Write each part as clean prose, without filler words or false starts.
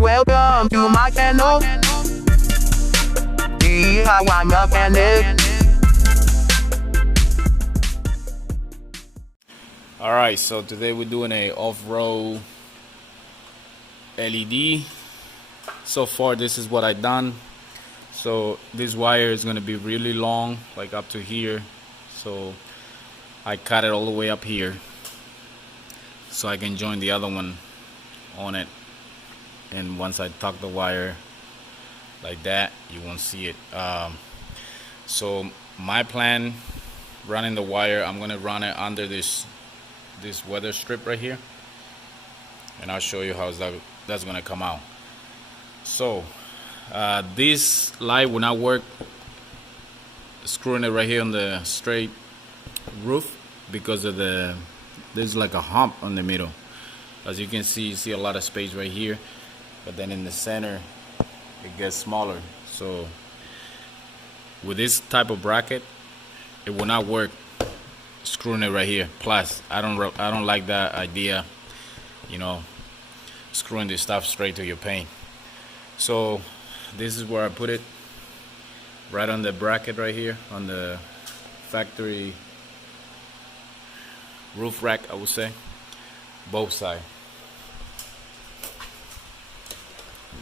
Welcome to my channel. DIY mechanic. Alright, so today we're doing a off-road LED. So far this is what I've done. So this wire is going to be really long, like up to here. So I cut it all the way up here so I can join the other one on it. And once I tuck the wire like that, you won't see it. So my plan, running the wire, I'm going to run it under this weather strip right here, and I'll show you how that's going to come out. So this light will not work screwing it right here on the straight roof because of there's like a hump on the middle. As you can see, you see a lot of space right here, but then in the center it gets smaller. So with this type of bracket, it will not work screwing it right here. Plus I don't like that idea, you know, screwing this stuff straight to your paint. So this is where I put it, right on the bracket right here, on the factory roof rack, I would say, both sides.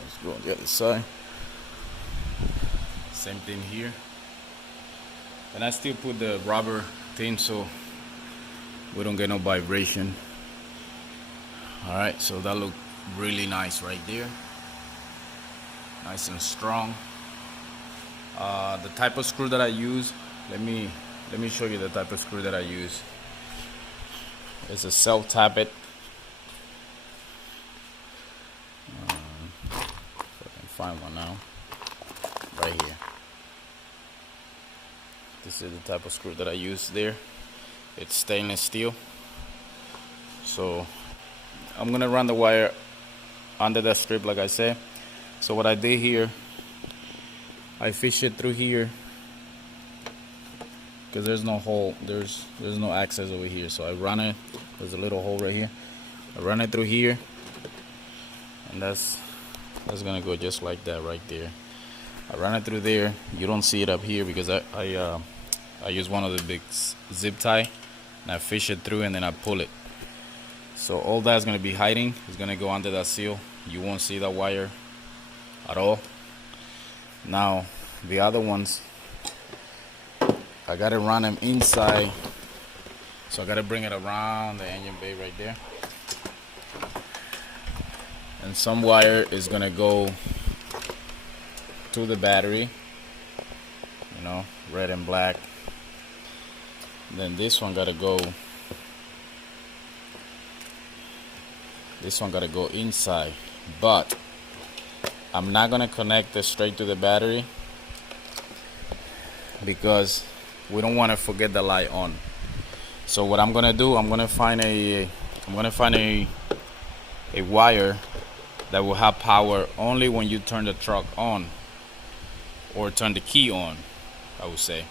Let's go on the other side. Same thing here. And I still put the rubber thing so we don't get no vibration. Alright, so that look really nice right there. Nice and strong. The type of screw that I use, let me show you the type of screw that I use. It's a self-tappet. If I can find one now. Right here. This is the type of screw that I use there. It's stainless steel. So I'm gonna run the wire under that strip like I said. So what I did here, I fish it through here because there's no hole, there's no access over here. So I run it, there's a little hole right here. I run it through here, and that's gonna go just like that right there. I run it through there. You don't see it up here because I use one of the big zip tie, and I fish it through and then I pull it. So all that's gonna be hiding is gonna go under that seal. You won't see that wire at all. Now the other ones, I gotta run them inside, so I gotta bring it around the engine bay right there, and some wire is gonna go to the battery, you know, red and black. Then this one gotta go inside, but I'm not gonna connect it straight to the battery because we don't want to forget the light on. So what I'm gonna do, I'm gonna find a wire that will have power only when you turn the truck on or turn the key on, I would say.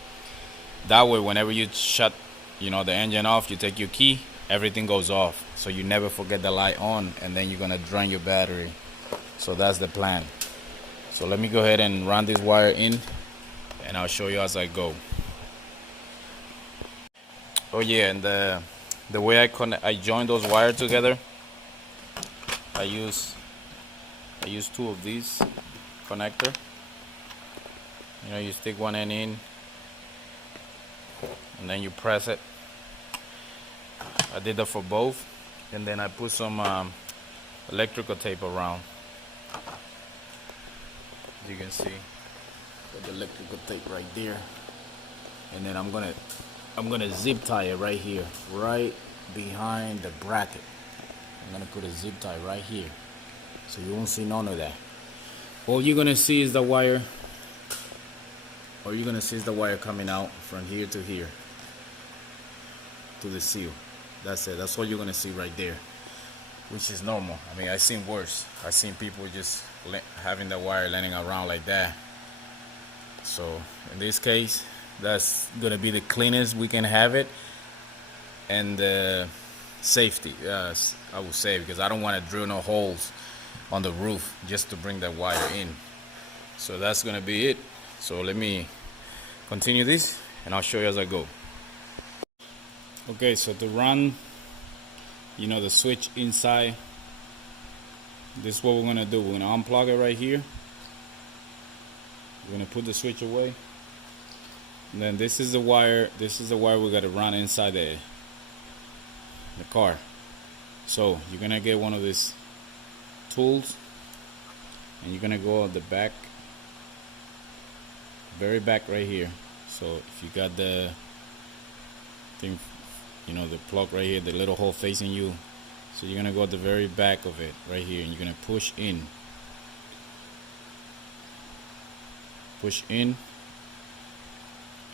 That way whenever you shut, you know, the engine off, you take your key, everything goes off, so you never forget the light on, and then you're gonna drain your battery. So that's the plan. So let me go ahead and run this wire in, and I'll show you as I go. Oh yeah, and the way I join those wires together, I use two of these connector. You know, you stick one end in and then you press it. I did that for both, and then I put some electrical tape around. As you can see, got the electrical tape right there, and then I'm gonna zip tie it right here, right behind the bracket. I'm gonna put a zip tie right here, so you won't see none of that. All you're gonna see is the wire, coming out from here to here to the seal. That's it. That's all you're gonna see right there, which is normal. I mean, I've seen worse. I've seen people just having the wire laying around like that. So in this case, that's gonna be the cleanest we can have it, and safety, I would say, because I don't want to drill no holes on the roof just to bring that wire in. So that's gonna be it. So let me continue this and I'll show you as I go. Okay, so to run, the switch inside, this is what we're gonna do. We're gonna unplug it right here. We're gonna put the switch away. And then this is the wire we gotta run inside the car. So you're gonna get one of these tools and you're gonna go at the back, very back right here. So if you got the thing, the plug right here, the little hole facing you, so you're gonna go at the very back of it right here and you're gonna push in,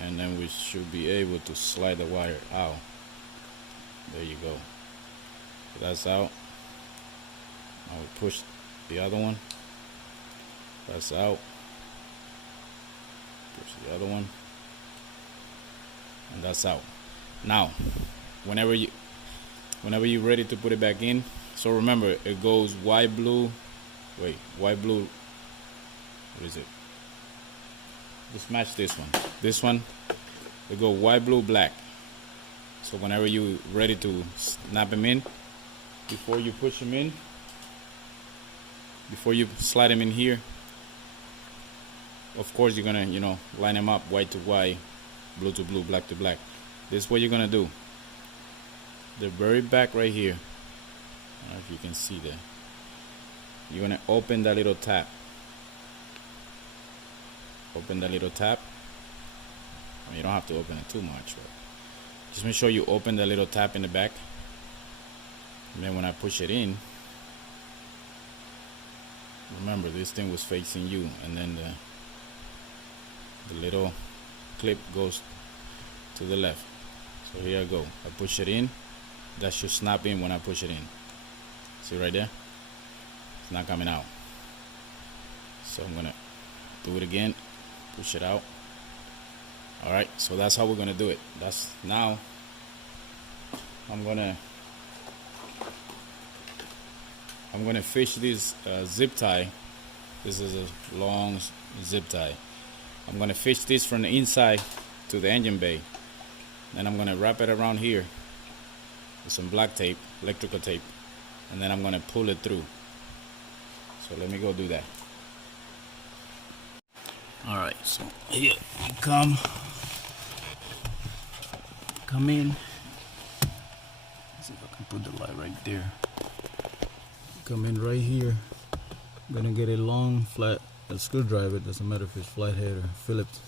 and then we should be able to slide the wire out. There you go. So that's out. Now we push the other one. That's out. Push the other one. And that's out. Now, whenever you're ready to put it back in, so remember it goes white, blue. What is it? Just match this one. This one, it go white, blue, black. So whenever you're ready to snap them in, before you push them in, before you slide them in here, of course you're gonna, line them up white to white, blue to blue, black to black. This is what you're gonna do. The very back right here, I don't know if you can see that. You're gonna open that little tab. Open that little tab. You don't have to open it too much, but just make sure you open the little tab in the back. And then when I push it in, remember this thing was facing you, and then the little clip goes to the left. So here I go. I push it in. That should snap in when I push it in. See right there? It's not coming out. So I'm gonna do it again. Push it out. Alright, so that's how we're gonna do it. Now I'm gonna fish this zip tie. This is a long zip tie. I'm gonna fish this from the inside to the engine bay. Then I'm gonna wrap it around here with some black tape, electrical tape, and then I'm gonna pull it through. So let me go do that. Alright, so here you come in. Let's see if I can put the light right there. Come in right here. I'm gonna get a long flat screwdriver. Doesn't matter if it's flathead or Phillips.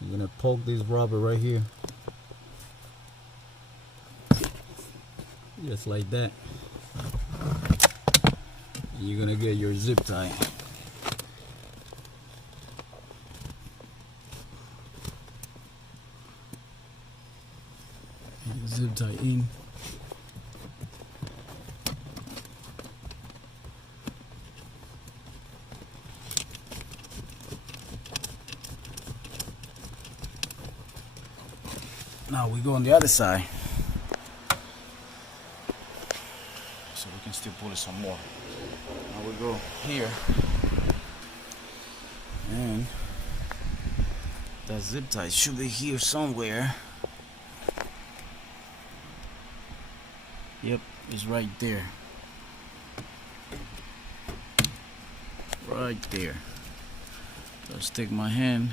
You're gonna poke this rubber right here, just like that. And you're gonna get your zip tie. Zip tie in. Now we go on the other side, so we can still pull it some more. Now we go here, and that zip tie should be here somewhere. Yep, it's right there. Right there. So I'll stick my hand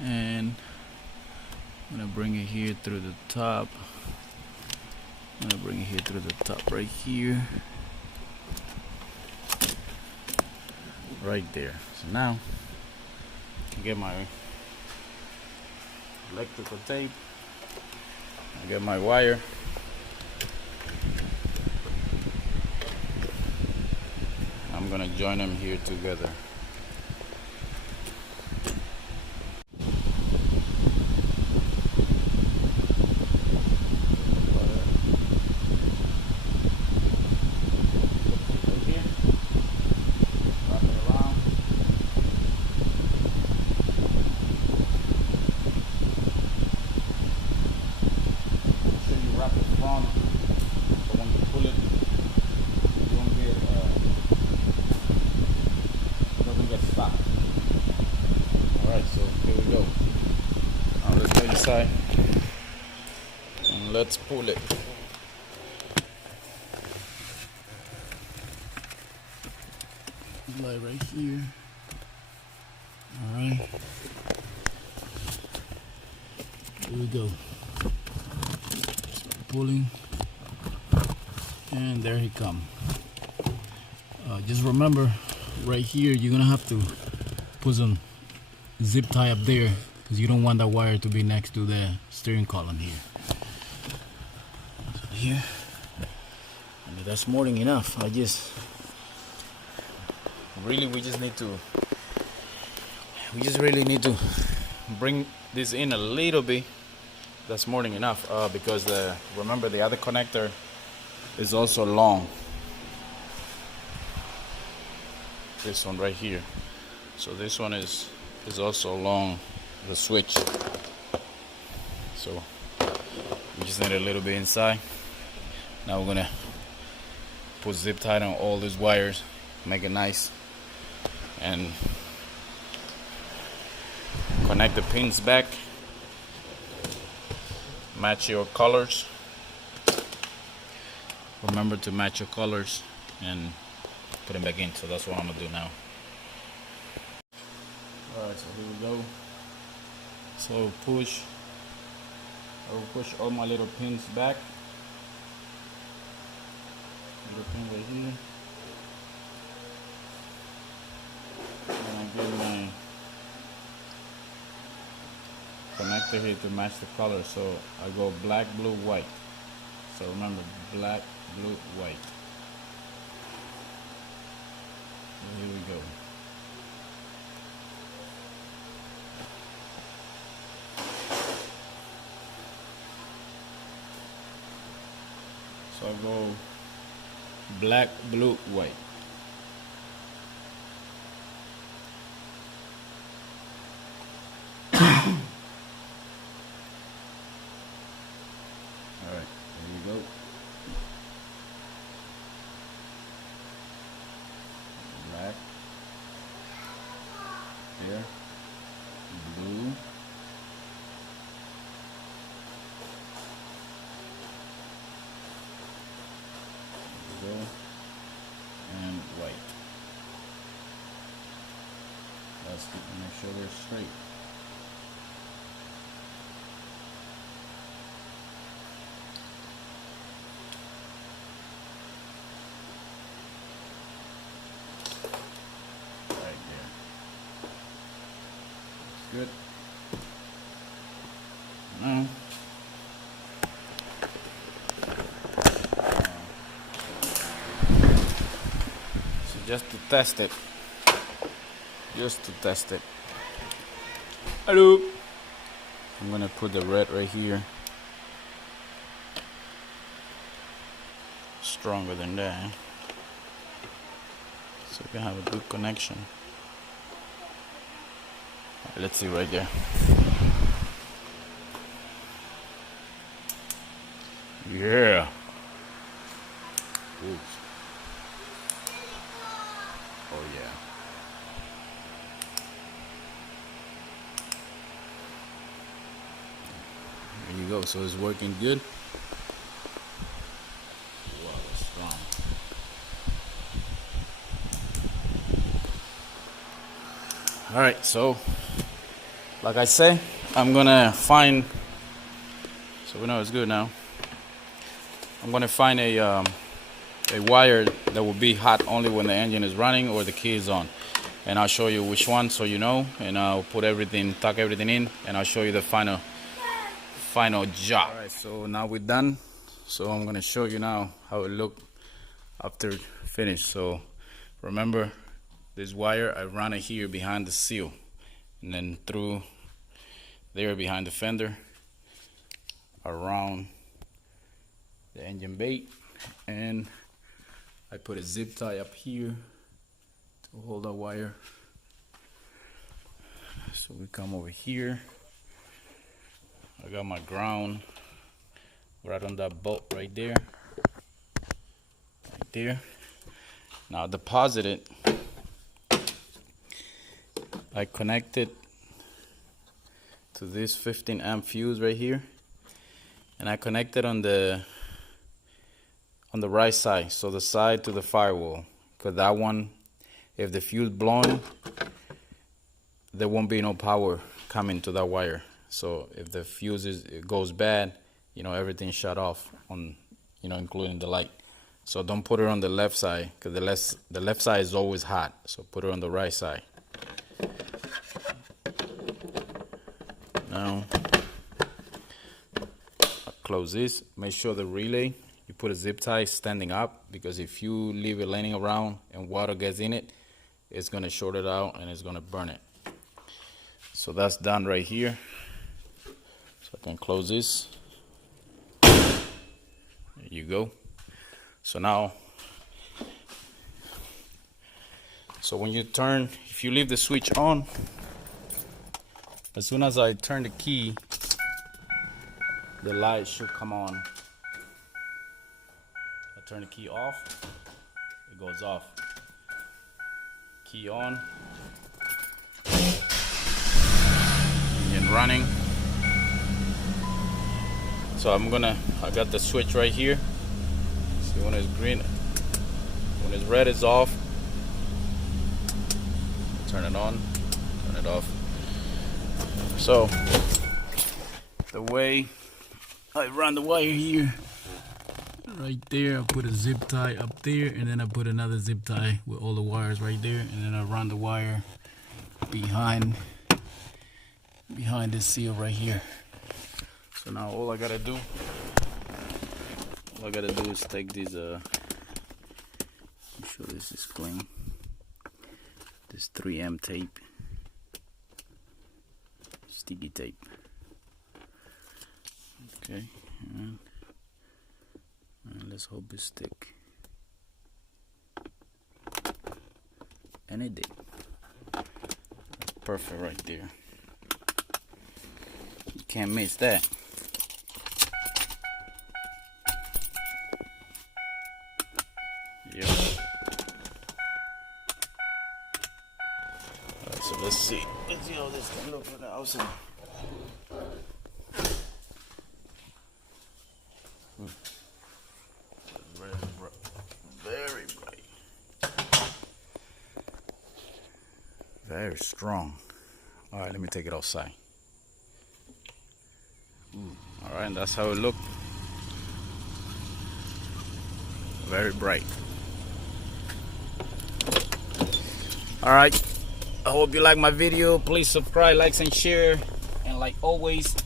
and I'm gonna bring it here through the top. I'm gonna bring it here through the top right here. Right there. So now I get my electrical tape. I get my wire. I'm gonna join them here together. So when you pull it, you don't get side. And let's pull it. Like right here. Alright. Here we go. Pulling. And there he come. Just remember, right here, you're gonna have to put some zip tie up there because you don't want that wire to be next to the steering column here. So here, I mean, that's more than enough. We just really need to bring this in a little bit. That's more than enough because remember the other connector is also long. This one right here. So this one is also along the switch. So we just need a little bit inside. Now we're gonna put zip tie on all these wires, make it nice, and connect the pins back. Match your colors. Remember to match your colors and put them back in. So that's what I'm gonna do now. Alright, so here we go. So I will push all my little pins back. Little pin right here. And I get my connector here to match the color. So I go black, blue, white. So remember, black, blue, white. So here we go. So I go black, blue, white. Alright, there you go. Black. There. Blue. And white. Let's make sure they're straight. Right there. That's good. Now just to test it. Hello. I'm gonna put the red right here. Stronger than that. So we can have a good connection. Right, let's see right there. Yeah. Oops. Oh yeah. There you go. So it's working good. Wow, it's strong. All right. So, like I say, I'm gonna find. So we know it's good now. I'm gonna find a wire that will be hot only when the engine is running or the key is on, and I'll show you which one so you know, and I'll put everything, tuck everything in, and I'll show you the final job. Alright, so now we're done. So I'm gonna show you now how it looked after finished. So remember this wire, I run it here behind the seal and then through there behind the fender around the engine bay, and I put a zip tie up here to hold that wire. So we come over here. I got my ground right on that bolt right there. Right there. Now deposit it. I connect it to to this 15 amp fuse right here, and I connected on the right side, so the side to the firewall, because that one, if the fuse blowing, there won't be no power coming to that wire. So if the fuse it goes bad, everything shut off on, including the light. So don't put it on the left side, because the left side is always hot. So put it on the right side. Now, close this. Make sure the relay, you put a zip tie standing up, because if you leave it laying around and water gets in it, it's gonna short it out and it's gonna burn it. So that's done right here. So I can close this. There you go. So now, when you turn, if you leave the switch on, as soon as I turn the key, the light should come on. I turn the key off, it goes off. Key on, engine running. So I got the switch right here. See, when it's green, when it's red, it's off. Turn it on, turn it off. So the way I run the wire here, right there, I put a zip tie up there, and then I put another zip tie with all the wires right there, and then I run the wire behind this seal right here. So now all I gotta do is take these I'm sure this is clean, this 3M tape, sticky tape. Okay, and let's hope it stick. And it did. That's perfect right there. You can't miss that. Yep. Alright, so let's see how this can look from the outside. Very bright. Very strong. Alright, let me take it outside. Alright, and that's how it looked. Very bright. Alright, I hope you like my video. Please subscribe, like, and share. And like always,